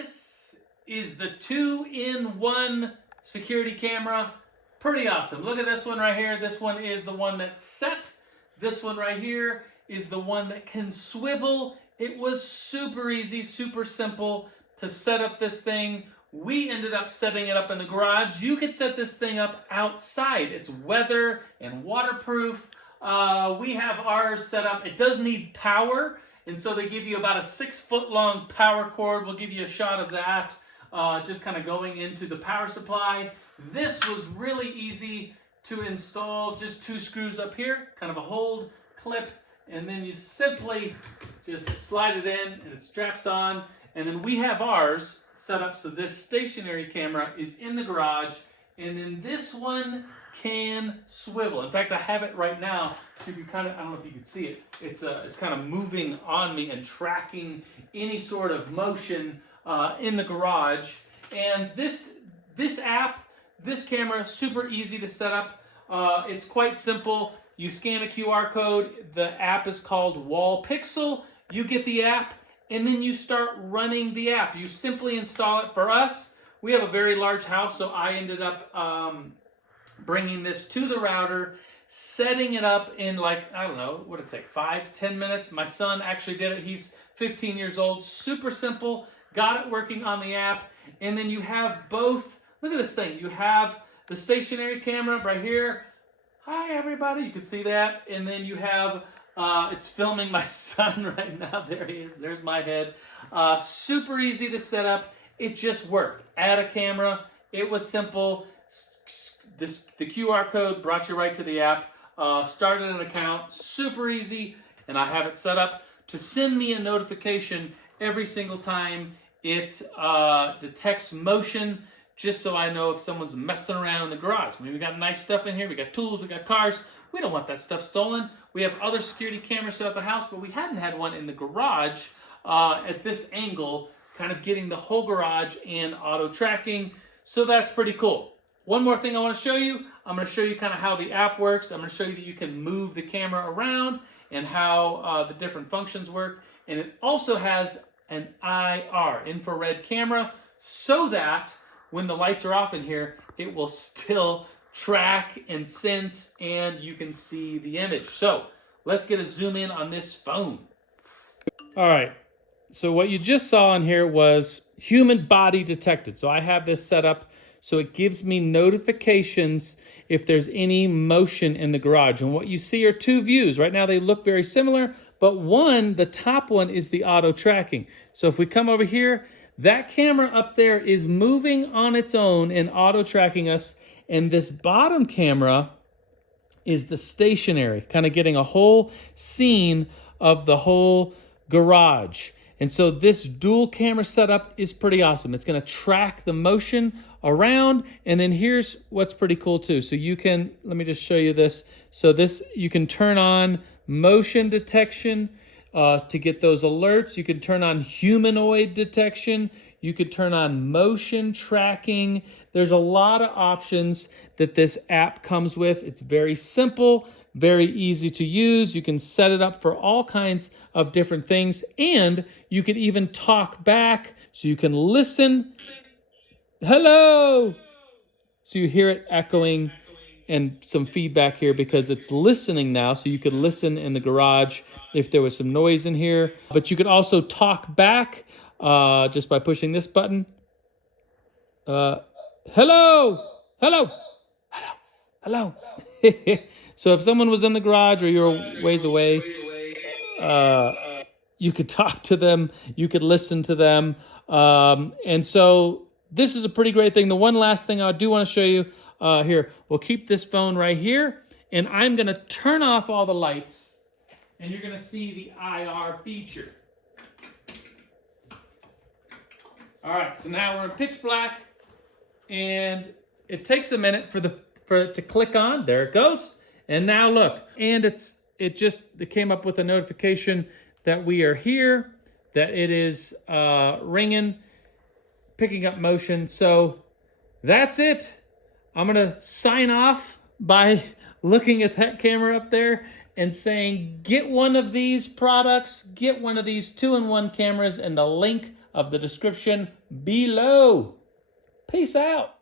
This is the 2-in-1 security camera. Pretty awesome. Look at this one right here. This one is the one that's set. This one right here is the one that can swivel. It was super easy, super simple to set up this thing. We ended up setting it up in the garage. You could set this thing up outside. It's weather and waterproof. We have ours set up. It does need power, and so they give you about a 6-foot long power cord. We'll give you a shot of that, just kind of going into the power supply. This was really easy to install. Just 2 screws up here, kind of a hold clip, and then you simply just slide it in and it straps on. And then we have ours set up so this stationary camera is in the garage, and then this one can swivel. In fact, I have it right now, so you can kind of, I don't know if you can see it, it's kind of moving on me and tracking any sort of motion in the garage. And this app, this camera, super easy to set up. It's quite simple. You scan a QR code. The app is called Wallpixel. You get the app, and then you start running the app. You simply install it. For us, we have a very large house, so I ended up bringing this to the router, setting it up in, like, I don't know, what did it take, 5-10 minutes? My son actually did it. He's 15 years old. Super simple. Got it working on the app. And then you have both. Look at this thing. You have the stationary camera right here. Hi, everybody. You can see that. And then you have, it's filming my son right now. There he is. There's my head. Super easy to set up. It just worked. Add a camera. It was simple. The QR code brought you right to the app. Started an account. Super easy. And I have it set up to send me a notification every single time it detects motion, just so I know if someone's messing around in the garage. I mean, we got nice stuff in here. We got tools. We got cars. We don't want that stuff stolen. We have other security cameras throughout the house, but we hadn't had one in the garage at this angle, kind of getting the whole garage and auto tracking. So that's pretty cool. One more thing I want to show you. I'm going to show you kind of how the app works. I'm going to show you that you can move the camera around and how the different functions work. And it also has an IR, infrared camera, so that when the lights are off in here, it will still track and sense, and you can see the image. So let's get a zoom in on this phone. All right, so what you just saw in here was human body detected. So I have this set up so it gives me notifications if there's any motion in the garage. And what you see are 2 views. Right now they look very similar, but one, the top one, is the auto tracking. So if we come over here, that camera up there is moving on its own and auto tracking us. And this bottom camera is the stationary, kind of getting a whole scene of the whole garage. And so this dual camera setup is pretty awesome. It's going to track the motion around. And then here's what's pretty cool too. So you can, let me just show you this. So this, you can turn on motion detection to get those alerts. You can turn on humanoid detection. You could turn on motion tracking. There's a lot of options that this app comes with. It's very simple, very easy to use. You can set it up for all kinds of different things, and you could even talk back, so you can listen. Hello! So you hear it echoing and some feedback here because it's listening now, so you could listen in the garage if there was some noise in here. But you could also talk back just by pushing this button. Hello! Hello! Hello! Hello! So if someone was in the garage or you're ways away, you could talk to them, you could listen to them. And so this is a pretty great thing. The one last thing I do want to show you here, we'll keep this phone right here, and I'm going to turn off all the lights, and you're going to see the IR feature. All right, so now we're in pitch black, and it takes a minute for it to click on. There it goes. And now look, and it came up with a notification that we are here, that it is ringing, picking up motion. So that's it. I'm gonna sign off by looking at that camera up there and saying, get one of these products, get one of these 2-in-1 cameras, and the link of the description below. Peace out.